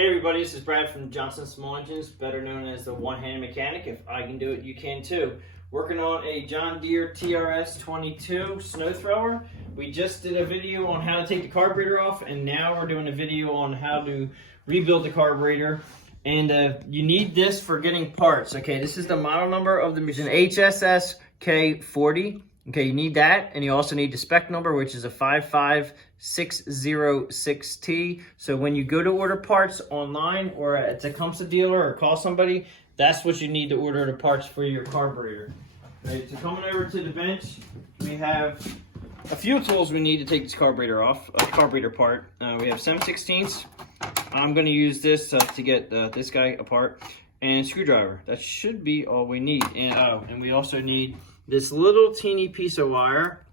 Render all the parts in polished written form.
Hey everybody, this is Brad from Johnson Small Engines, better known as the one-handed mechanic. If I can do it, you can too. Working on a John Deere TRS22 snow thrower. We just did a video on how to take the carburetor off, and now we're doing a video on how to rebuild the carburetor. And you need this for getting parts. Okay, this is the model number of the machine, HSSK40. Okay, you need that, and you also need the spec number, which is a 55606T. So when you go to order parts online or at a Tecumseh dealer or call somebody, that's what you need to order the parts for your carburetor. Right, so coming over to the bench, we have a few tools we need to take this carburetor off, a carburetor part. We have 7/16. I'm going to use this to get this guy apart, and a screwdriver. That should be all we need. And we also need this little teeny piece of wire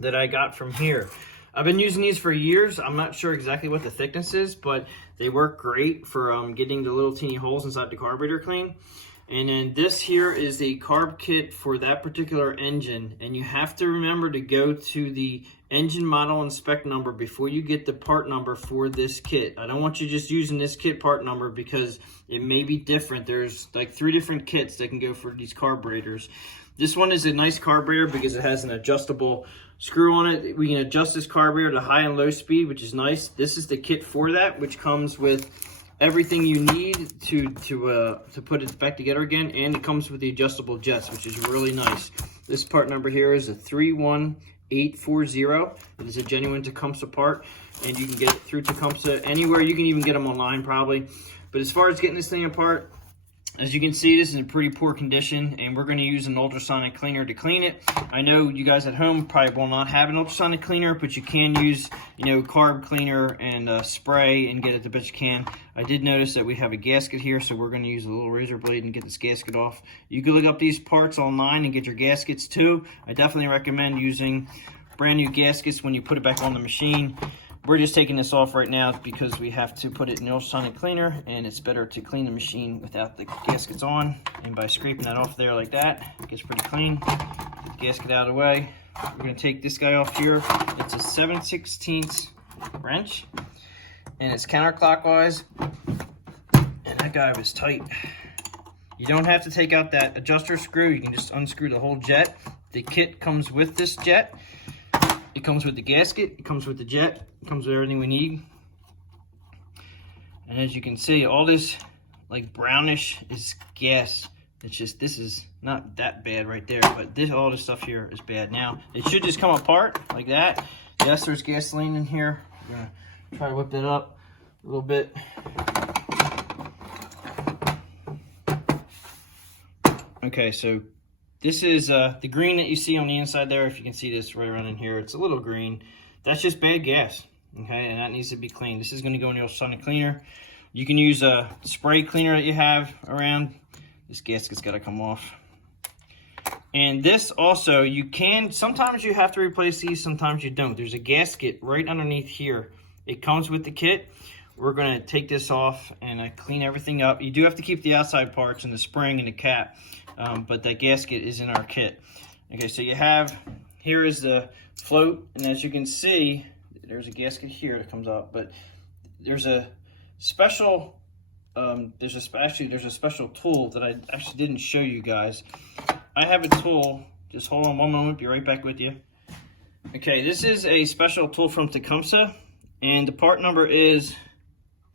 that I got from here. I've been using these for years. I'm not sure exactly what the thickness is, but they work great for getting the little teeny holes inside the carburetor clean. And then this here is the carb kit for that particular engine. And you have to remember to go to the engine model and spec number before you get the part number for this kit. I don't want you just using this kit part number because it may be different. There's like 3 different kits that can go for these carburetors. This one is a nice carburetor because it has an adjustable screw on it. We can adjust this carburetor to high and low speed, which is nice. This is the kit for that, which comes with everything you need to put it back together again, and it comes with the adjustable jets, which is really nice. This part number here is a 31840. It is a genuine Tecumseh part, and you can get it through Tecumseh anywhere. You can even get them online probably. But as far as getting this thing apart, as you can see, this is in pretty poor condition, and we're going to use an ultrasonic cleaner to clean it. I know you guys at home probably will not have an ultrasonic cleaner, but you can use, carb cleaner and spray and get it the best you can. I did notice that we have a gasket here, so we're going to use a little razor blade and get this gasket off. You can look up these parts online and get your gaskets too. I definitely recommend using brand new gaskets when you put it back on the machine. We're just taking this off right now because we have to put it in the ultrasonic cleaner, and it's better to clean the machine without the gaskets on. And by scraping that off there like that, it gets pretty clean. Get the gasket out of the way. We're going to take this guy off here. It's a 7/16 wrench, and it's counterclockwise, and that guy was tight. You don't have to take out that adjuster screw. You can just unscrew the whole jet. The kit comes with this jet. It comes with the gasket, it comes with the jet, it comes with everything we need. And as you can see, all this like brownish is gas. It's just, this is not that bad right there, but all this stuff here is bad. Now, it should just come apart like that. Yes, there's gasoline in here. I'm gonna try to whip that up a little bit. Okay, so this is the green that you see on the inside there. If you can see this right around in here, it's a little green. That's just bad gas, okay? And that needs to be cleaned. This is going to go in the ultrasonic cleaner. You can use a spray cleaner that you have around. This gasket's got to come off. And this also, sometimes you have to replace these, sometimes you don't. There's a gasket right underneath here. It comes with the kit. We're going to take this off and clean everything up. You do have to keep the outside parts and the spring and the cap. But that gasket is in our kit. Okay, so here is the float, and as you can see, there's a gasket here that comes out, but there's a special, there's a special tool that I actually didn't show you guys. I have a tool, just hold on one moment, be right back with you. Okay, this is a special tool from Tecumseh, and the part number is, I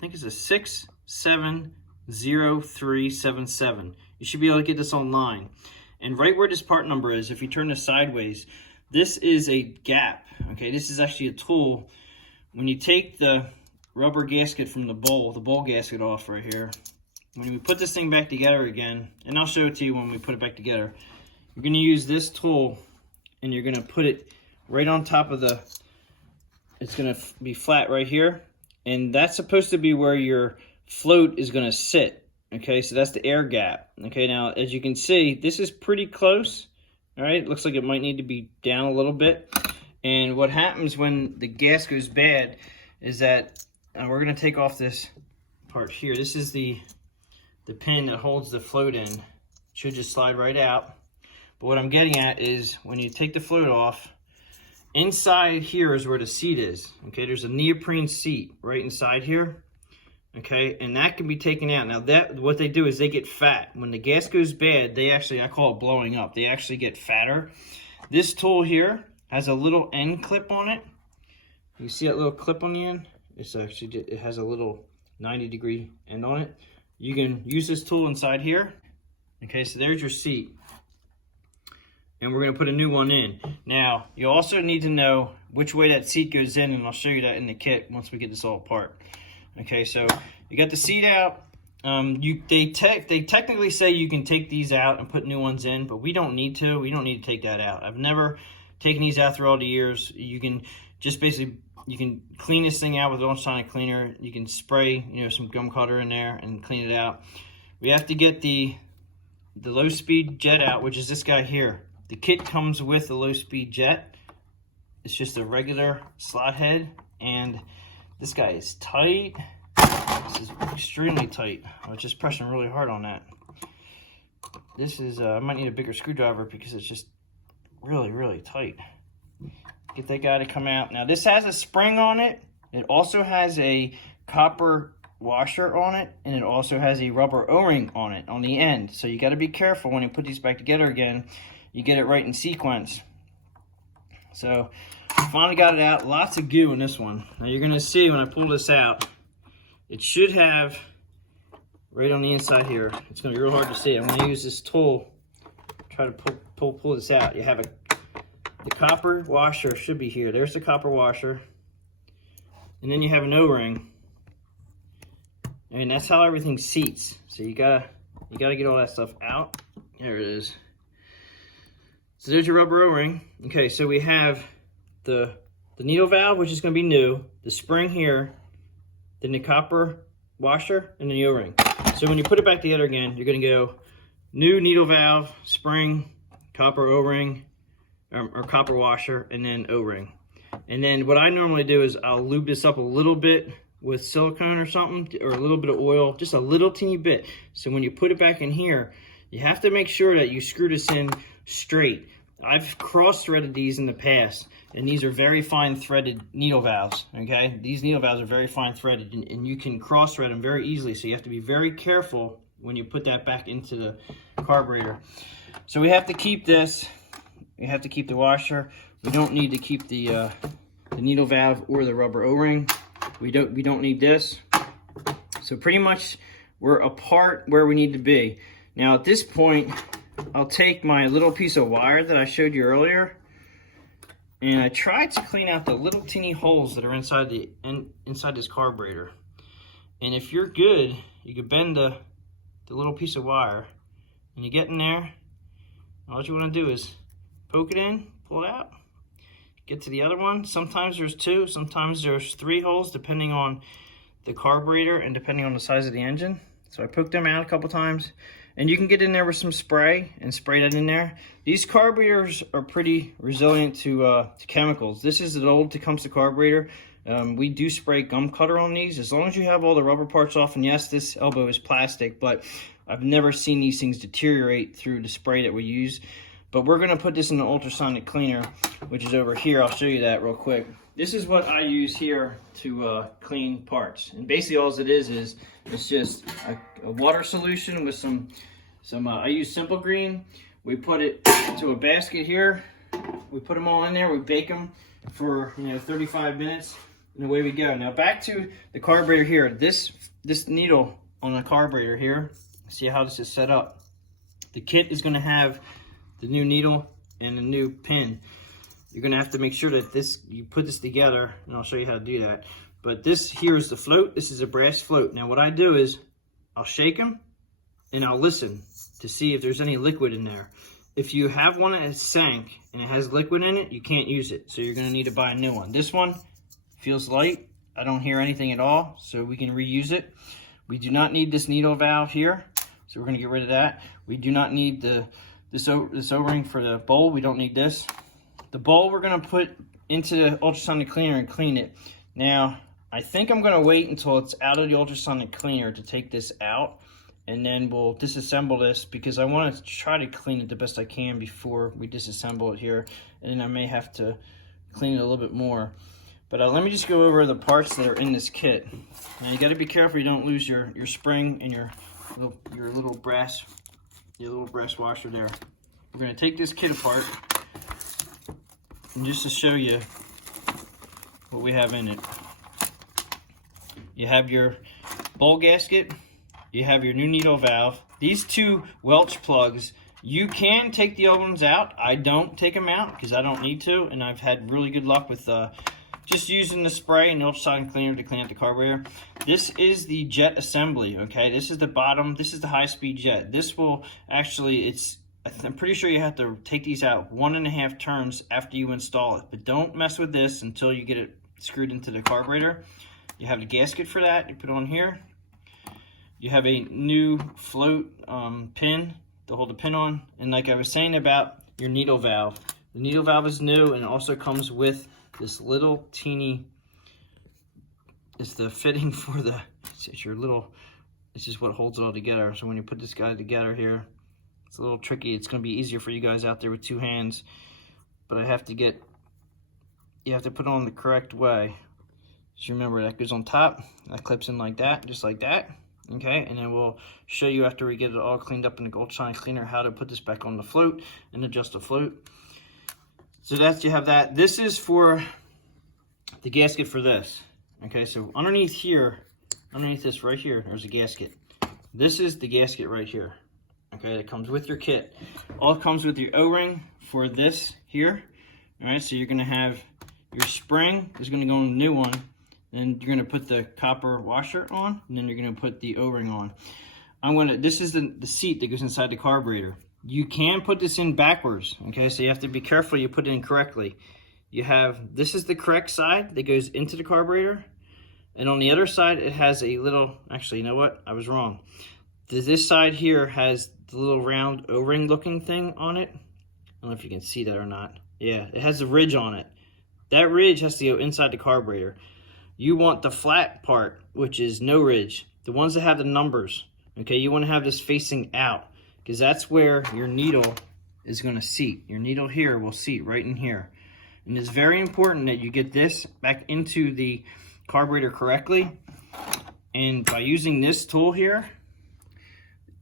think it's a 670377. You should be able to get this online. And right where this part number is, if you turn this sideways, this is a gap. Okay, this is actually a tool. When you take the rubber gasket from the bowl gasket off right here, when we put this thing back together again, and I'll show it to you when we put it back together, you're going to use this tool, and you're going to put it right on top of it's going to be flat right here, and that's supposed to be where your float is going to sit. Okay, so that's the air gap. Okay, now as you can see, this is pretty close. All right, it looks like it might need to be down a little bit. And what happens when the gas goes bad is that we're going to take off this part here. This is the pin that holds the float in. It should just slide right out. But what I'm getting at is when you take the float off, inside here is where the seat is. Okay, there's a neoprene seat right inside here. Okay, and that can be taken out. Now that what they do is they get fat. When the gas goes bad, they actually, I call it blowing up. They actually get fatter. This tool here has a little end clip on it. You see that little clip on the end? It's actually, it has a little 90-degree end on it. You can use this tool inside here. Okay, so there's your seat. And we're gonna put a new one in. Now, you also need to know which way that seat goes in, and I'll show you that in the kit once we get this all apart. Okay, so you got the seat out. They technically say you can take these out and put new ones in, but we don't need to. We don't need to take that out. I've never taken these out through all the years. You can just basically, you can clean this thing out with ultrasonic cleaner. You can spray, you know, some gum cutter in there and clean it out. We have to get the low speed jet out, which is this guy here. The kit comes with the low speed jet. It's just a regular slot head, and this guy is tight. This is extremely tight. I was just pressing really hard on that. This is, I might need a bigger screwdriver because it's just really, really tight. Get that guy to come out. Now this has a spring on it. It also has a copper washer on it, and it also has a rubber O-ring on it on the end. So you got to be careful when you put these back together again. You get it right in sequence. So finally got it out. Lots of goo in this one. Now you're gonna see when I pull this out, it should have right on the inside here. It's gonna be real hard to see. I'm gonna use this tool, try to pull this out. You have the copper washer should be here. There's the copper washer, and then you have an O-ring, and that's how everything seats. So you gotta get all that stuff out. There it is. So there's your rubber O-ring. Okay, so we have the needle valve, which is going to be new, the spring here, then the copper washer, and the O-ring. So when you put it back together again, you're going to go new needle valve, spring, copper O-ring, or copper washer, and then O-ring. And then what I normally do is I'll lube this up a little bit with silicone or something, or a little bit of oil, just a little teeny bit. So when you put it back in here, you have to make sure that you screw this in straight. I've cross-threaded these in the past, and these are very fine threaded needle valves, okay? These needle valves are very fine threaded, and you can cross-thread them very easily, so you have to be very careful when you put that back into the carburetor. So we have to keep this, we have to keep the washer. We don't need to keep the needle valve or the rubber O-ring. We don't need this. So pretty much we're apart where we need to be. Now at this point, I'll take my little piece of wire that I showed you earlier, and I tried to clean out the little teeny holes that are inside this carburetor. And if you're good, you can bend the little piece of wire, and you get in there. All you want to do is poke it in, pull it out, get to the other one. Sometimes there's 2, sometimes there's 3 holes, depending on the carburetor and depending on the size of the engine. So I poked them out a couple times. And you can get in there with some spray and spray that in there. These carburetors are pretty resilient to chemicals. This is an old Tecumseh carburetor. We do spray gum cutter on these as long as you have all the rubber parts off. And yes, this elbow is plastic, but I've never seen these things deteriorate through the spray that we use. But we're gonna put this in the ultrasonic cleaner, which is over here. I'll show you that real quick. This is what I use here to clean parts. And basically all it is it's just a water solution with some I use Simple Green. We put it into a basket here. We put them all in there. We bake them for 35 minutes, and away we go. Now back to the carburetor here. This needle on the carburetor here. See how this is set up. The kit is going to have the new needle and the new pin. You're going to have to make sure that you put this together, and I'll show you how to do that. But this here is the float. This is a brass float. Now what I do is I'll shake them and I'll listen to see if there's any liquid in there. If you have one that sank and it has liquid in it, you can't use it. So you're going to need to buy a new one. This one feels light. I don't hear anything at all, so we can reuse it. We do not need this needle valve here, so we're going to get rid of that. We do not need this O-ring for the bowl. We don't need this. The bowl we're going to put into the ultrasonic cleaner and clean it. Now, I think I'm going to wait until it's out of the ultrasonic cleaner to take this out, and then we'll disassemble this because I want to try to clean it the best I can before we disassemble it here, and then I may have to clean it a little bit more. But let me just go over the parts that are in this kit. Now you got to be careful you don't lose your spring and your little brass washer there. We're going to take this kit apart, and just to show you what we have in it. You have your bowl gasket, you have your new needle valve. These two Welch plugs, you can take the old ones out. I don't take them out because I don't need to, and I've had really good luck with just using the spray and the ultrasonic cleaner to clean out the carburetor. This is the jet assembly, okay? This is the bottom, this is the high-speed jet. This will actually, I'm pretty sure you have to take these out 1.5 turns after you install it, but don't mess with this until you get it screwed into the carburetor. You have the gasket for that, you put it on here. You have a new float pin to hold the pin on, and like I was saying about your needle valve, the needle valve is new, and it also comes with this little teeny, it's the fitting for the, it's your little, this is what holds it all together. So when you put this guy together here, it's a little tricky. It's going to be easier for you guys out there with 2 hands, but you have to put it on the correct way. Just remember that goes on top, that clips in like that, just like that. Okay, and then we'll show you after we get it all cleaned up in the ultrasonic cleaner how to put this back on the float and adjust the float. So that's, you have that. This is for the gasket for this. Okay, so underneath here, underneath this right here, there's a gasket. This is the gasket right here. Okay, it comes with your kit. All comes with your O-ring for this here. All right, so you're gonna have your spring is gonna go on the new one. Then you're gonna put the copper washer on, and then you're gonna put the O-ring on. This is the seat that goes inside the carburetor. You can put this in backwards, okay? So you have to be careful you put it in correctly. You have, this is the correct side that goes into the carburetor, and on the other side it has a little, actually, you know what? I was wrong. This side here has the little round O-ring looking thing on it. I don't know if you can see that or not. Yeah, it has a ridge on it. That ridge has to go inside the carburetor. You want the flat part, which is no ridge. The ones that have the numbers, okay? You want to have this facing out, because that's where your needle is going to seat. Your needle here will seat right in here. And it's very important that you get this back into the carburetor correctly. And by using this tool here,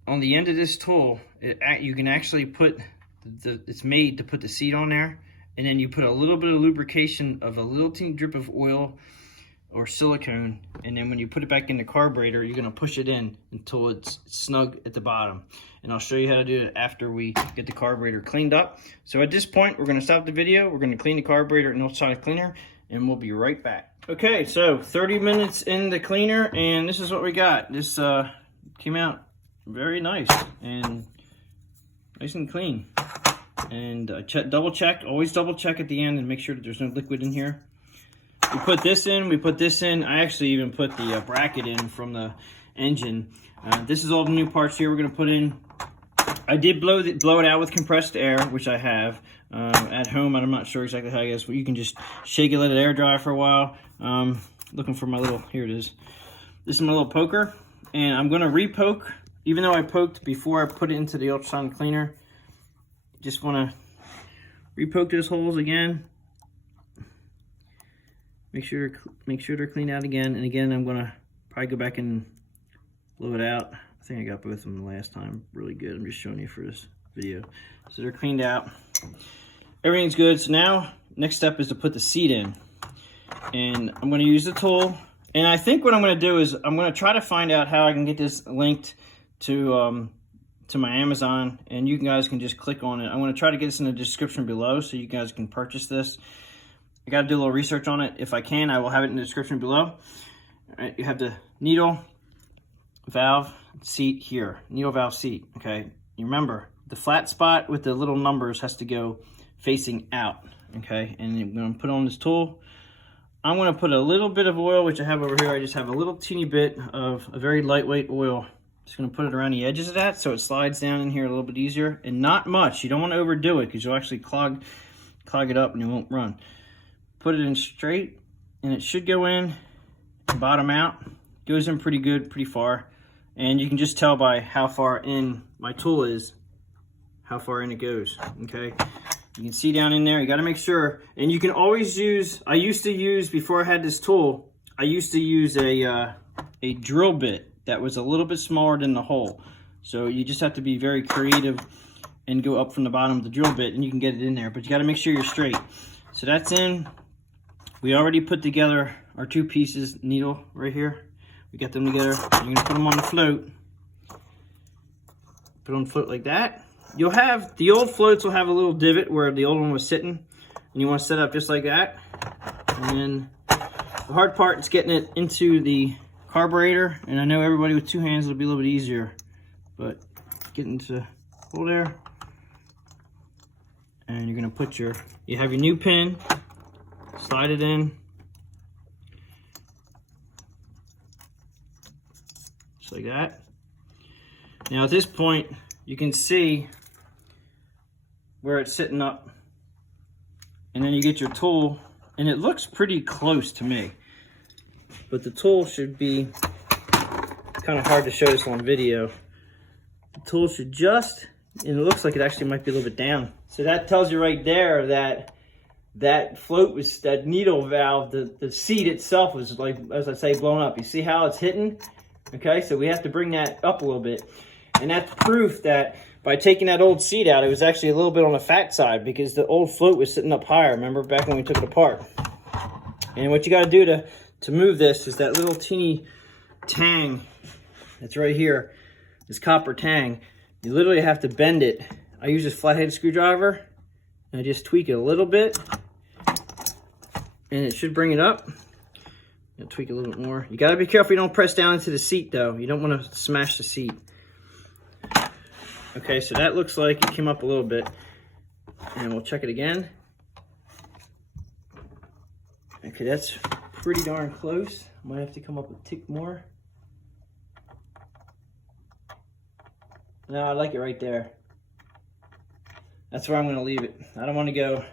on the end of this tool, you can actually put, it's made to put the seat on there. And then you put a little bit of lubrication of a little teeny drip of oil or silicone, and then when you put it back in the carburetor, you're going to push it in until it's snug at the bottom. And I'll show you how to do it after we get the carburetor cleaned up. So at this point, we're going to stop the video. We're going to clean the carburetor in ultrasonic cleaner, and we'll be right back. Okay, so 30 minutes in the cleaner, and this is what we got. This came out very nice and clean. And double check, always double check at the end and make sure that there's no liquid in here. We put this in, I actually even put the bracket in from the engine. This is all the new parts here we're gonna put in. I did blow it out with compressed air, which I have. At home, I'm not sure exactly how I guess, but you can just shake it, let it air dry for a while. Looking for my little, here it is. This is my little poker, and I'm gonna re-poke, even though I poked before I put it into the ultrasonic cleaner. Just wanna re-poke those holes again. Make sure they're cleaned out again. And again, I'm gonna probably go back and blow it out. I think I got both of them the last time. Really good. I'm just showing you for this video. So they're cleaned out. Everything's good. So now, next step is to put the seat in. And I'm gonna use the tool. And I think what I'm gonna do is I'm gonna try to find out how I can get this linked to my Amazon, and you guys can just click on it. I'm gonna try to get this in the description below so you guys can purchase this. I got to do a little research on it. If I can, I will have it in the description below. All right, you have the needle valve seat here. Needle valve seat, okay? You remember, the flat spot with the little numbers has to go facing out, okay? And I'm going to put on this tool. I'm going to put a little bit of oil, which I have over here. I just have a little teeny bit of a very lightweight oil. Just going to put it around the edges of that so it slides down in here a little bit easier. And not much. You don't want to overdo it because you'll actually clog it up and it won't run. Put it in straight, and it should go in, bottom out. Goes in pretty good, pretty far. And you can just tell by how far in my tool is, how far in it goes, okay? You can see down in there, you got to make sure, and you can always use, I used to use, before I had this tool, I used to use a drill bit that was a little bit smaller than the hole. So you just have to be very creative and go up from the bottom of the drill bit and you can get it in there, but you got to make sure you're straight. So that's in. We already put together our 2 pieces, needle right here. We got them together. You're going to put them on the float. Put on the float like that. You'll have, the old floats will have a little divot where the old one was sitting, and you want to set up just like that. And then the hard part is getting it into the carburetor, and I know everybody with 2 hands will be a little bit easier, but getting to hold there, and you're going to put your, you have your new pin, slide it in, just like that. Now at this point, you can see where it's sitting up, and then you get your tool, and it looks pretty close to me, but the tool should be, kind of hard to show this on video, the tool should just, and it looks like it actually might be a little bit down. So that tells you right there that that float was, that needle valve, the seat itself was, like, as I say, blown up. You see how it's hitting? Okay, so we have to bring that up a little bit, and that's proof that by taking that old seat out, it was actually a little bit on the fat side because the old float was sitting up higher. Remember back when we took it apart? And what you got to do to move this is that little teeny tang that's right here, this copper tang. You literally have to bend it. I use this flathead screwdriver, and I just tweak it a little bit, and it should bring it up. I'll tweak it a little bit more. You got to be careful you don't press down into the seat though. You don't want to smash the seat. Okay, so that looks like it came up a little bit, and we'll check it again. Okay, that's pretty darn close. Might have to come up a tick more. No, I like it right there. That's where I'm going to leave it. I don't want to go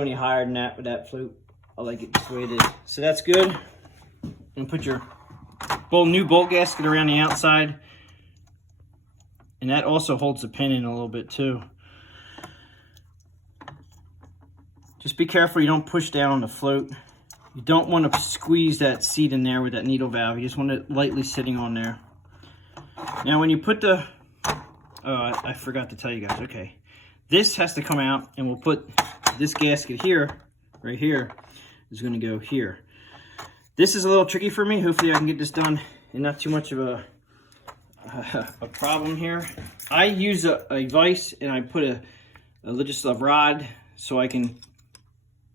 any higher than that with that float. I like it just the way it is. So that's good. And put your new bolt gasket around the outside. And that also holds the pin in a little bit too. Just be careful you don't push down on the float. You don't want to squeeze that seat in there with that needle valve. You just want it lightly sitting on there. Now when you put the, I forgot to tell you guys, okay. This has to come out, and we'll put this gasket here, right here, is going to go here. This is a little tricky for me. Hopefully I can get this done and not too much of a problem here. I use a vise, and I put just a rod so I can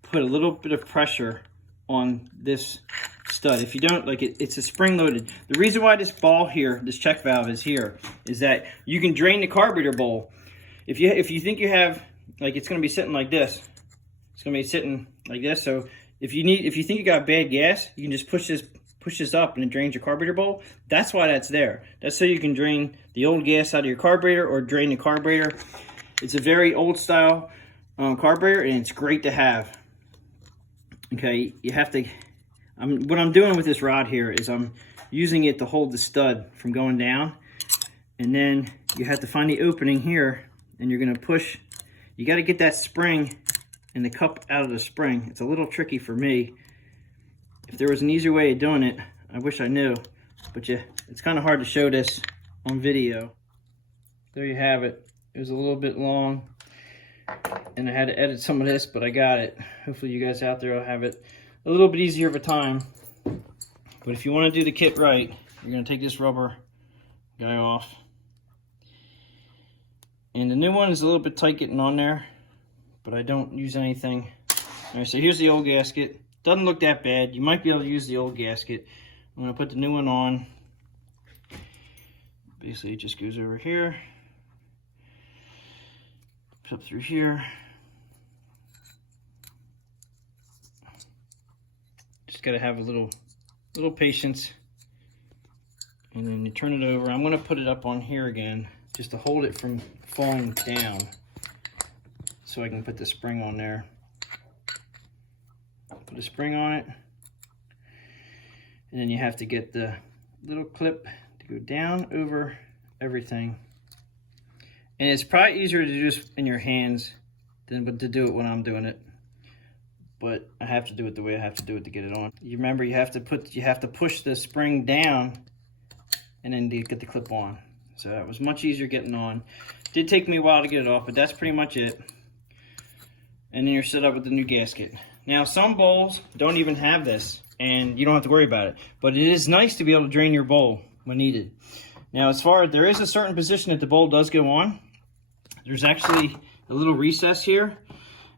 put a little bit of pressure on this stud. If you don't, like it's a spring loaded. The reason why this ball here, this check valve is here, is that you can drain the carburetor bowl. If you think you have, like, it's going to be sitting like this, it's going to be sitting like this. So if you think you got bad gas, you can just push this up and it drains your carburetor bowl. That's why that's there. That's so you can drain the old gas out of your carburetor or drain the carburetor. It's a very old style carburetor, and it's great to have. Okay, you have to, what I'm doing with this rod here is I'm using it to hold the stud from going down, and then you have to find the opening here, and you're going to push. You got to get that spring and the cup out of the spring. It's a little tricky for me. If there was an easier way of doing it, I wish I knew, but it's kind of hard to show this on video. There you have it. It was a little bit long, and I had to edit some of this, but I got it. Hopefully you guys out there will have it a little bit easier of a time. But if you want to do the kit right, you're going to take this rubber guy off. And the new one is a little bit tight getting on there, but I don't use anything. All right, so here's the old gasket. Doesn't look that bad. You might be able to use the old gasket. I'm going to put the new one on. Basically, it just goes over here, up through here. Just got to have a little patience, and then you turn it over. I'm going to put it up on here again just to hold it from falling down, so I can put the spring on there. Put a spring on it, and then you have to get the little clip to go down over everything, And it's probably easier to do this in your hands than to do it when I'm doing it. But I have to do it the way I have to do it to get it on. You remember, you have to push the spring down and then get the clip on. So that was much easier getting on. Did take me a while to get it off, but that's pretty much it. And then you're set up with the new gasket. Now, some bowls don't even have this, and you don't have to worry about it. But it is nice to be able to drain your bowl when needed. Now, as far as there is a certain position that the bowl does go on, there's actually a little recess here,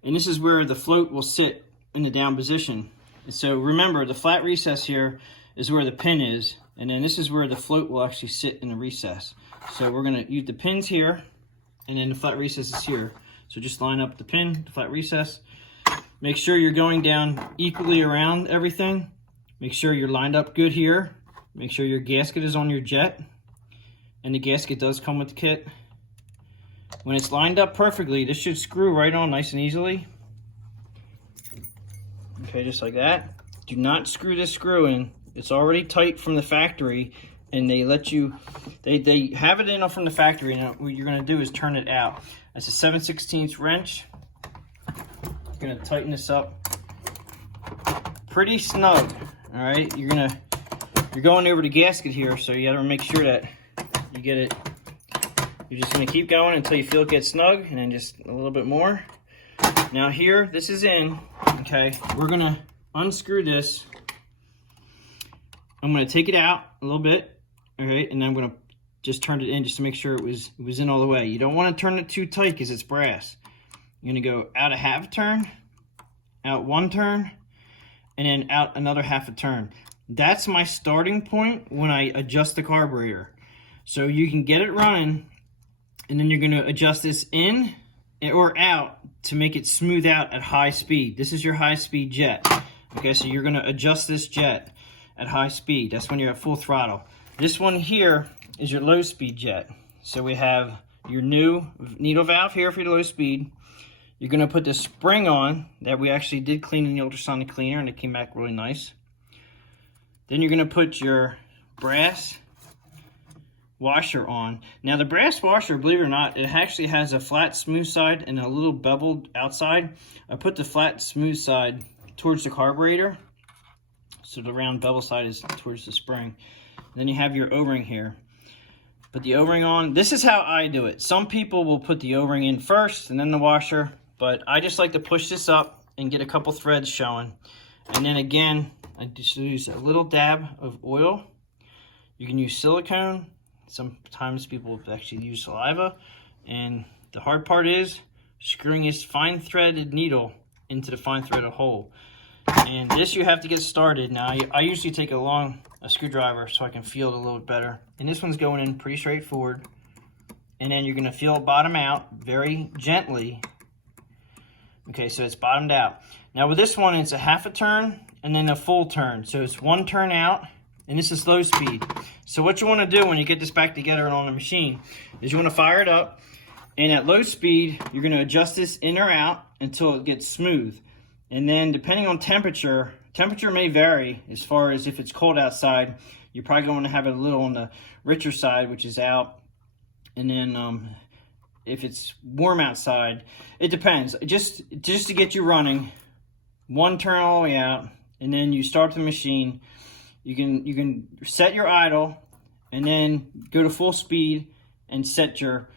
and this is where the float will sit in the down position. And so remember, the flat recess here is where the pin is, and then this is where the float will actually sit in the recess. So we're gonna use the pins here, and then the flat recess is here. So just line up the pin, the flat recess. Make sure you're going down equally around everything. Make sure you're lined up good here. Make sure your gasket is on your jet. And the gasket does come with the kit. When it's lined up perfectly, this should screw right on nice and easily. Okay, just like that. Do not screw this screw in. It's already tight from the factory, and they let you, they have it in from the factory, and what you're gonna do is turn it out. That's a 7/16 wrench. You're gonna tighten this up pretty snug. All right, you're going over the gasket here, so you gotta make sure that you get it. You're just gonna keep going until you feel it gets snug, and then just a little bit more. Now here, this is in, okay? We're gonna unscrew this. I'm gonna take it out a little bit, all right? And then I'm gonna just turn it in just to make sure it was in all the way. You don't wanna turn it too tight because it's brass. You're gonna go out a half turn, out one turn, and then out another half a turn. That's my starting point when I adjust the carburetor. So you can get it running, and then you're gonna adjust this in or out to make it smooth out at high speed. This is your high speed jet. Okay, so you're gonna adjust this jet at high speed. That's when you're at full throttle. This one here is your low speed jet. So we have your new needle valve here for your low speed. You're gonna put this spring on that we actually did clean in the ultrasonic cleaner, and it came back really nice. Then you're gonna put your brass washer on. Now the brass washer, believe it or not, it actually has a flat smooth side and a little beveled outside. I put the flat smooth side towards the carburetor, so the round bevel side is towards the spring. And then you have your O-ring here. Put the O-ring on. This is how I do it. Some people will put the O-ring in first and then the washer, but I just like to push this up and get a couple threads showing. And then again, I just use a little dab of oil. You can use silicone. Sometimes people actually use saliva. And the hard part is screwing this fine threaded needle into the fine threaded hole. And this you have to get started. Now I usually take a screwdriver so I can feel it a little bit better. And this one's going in pretty straightforward. And then you're gonna feel it bottom out very gently. Okay, so it's bottomed out. Now with this one, it's a half a turn and then a full turn. So it's one turn out, and this is low speed. So what you wanna do when you get this back together and on the machine is you wanna fire it up, and at low speed, you're gonna adjust this in or out until it gets smooth. And then depending on temperature may vary as far as if it's cold outside, you're probably going to have it a little on the richer side, which is out. And then if it's warm outside, it depends. Just to get you running, one turn all the way out, and then you start the machine. You can set your idle, and then go to full speed and set your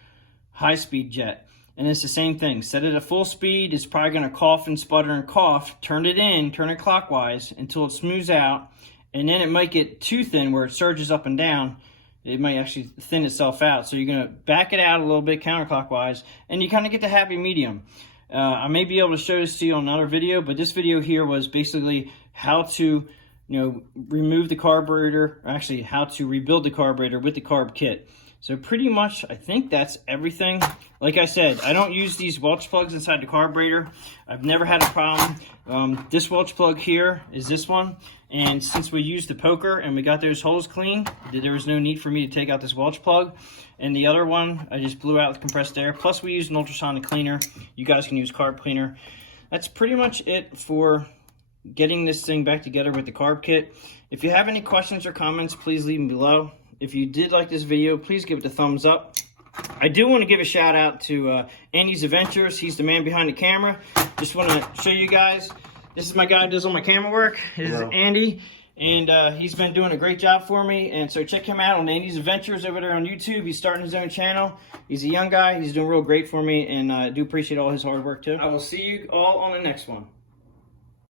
high speed jet. And it's the same thing. Set it at full speed. It's probably going to cough and sputter and cough. Turn it in, turn it clockwise until it smooths out. And then it might get too thin where it surges up and down. It might actually thin itself out. So you're going to back it out a little bit counterclockwise, and you kind of get the happy medium. I may be able to show this to you on another video, but this video here was basically how to remove the carburetor, or actually how to rebuild the carburetor with the Carb Kit. So pretty much, I think that's everything. Like I said, I don't use these Welch plugs inside the carburetor. I've never had a problem. This Welch plug here is this one. And since we used the poker and we got those holes clean, there was no need for me to take out this Welch plug. And the other one, I just blew out with compressed air. Plus we used an ultrasonic cleaner. You guys can use carb cleaner. That's pretty much it for getting this thing back together with the Carb Kit. If you have any questions or comments, please leave them below. If you did like this video, please give it a thumbs up. I do want to give a shout out to Andy's Adventures. He's the man behind the camera. Just want to show you guys. This is my guy who does all my camera work. This is Andy. And he's been doing a great job for me. And so check him out on Andy's Adventures over there on YouTube. He's starting his own channel. He's a young guy. He's doing real great for me. And I do appreciate all his hard work too. I will see you all on the next one.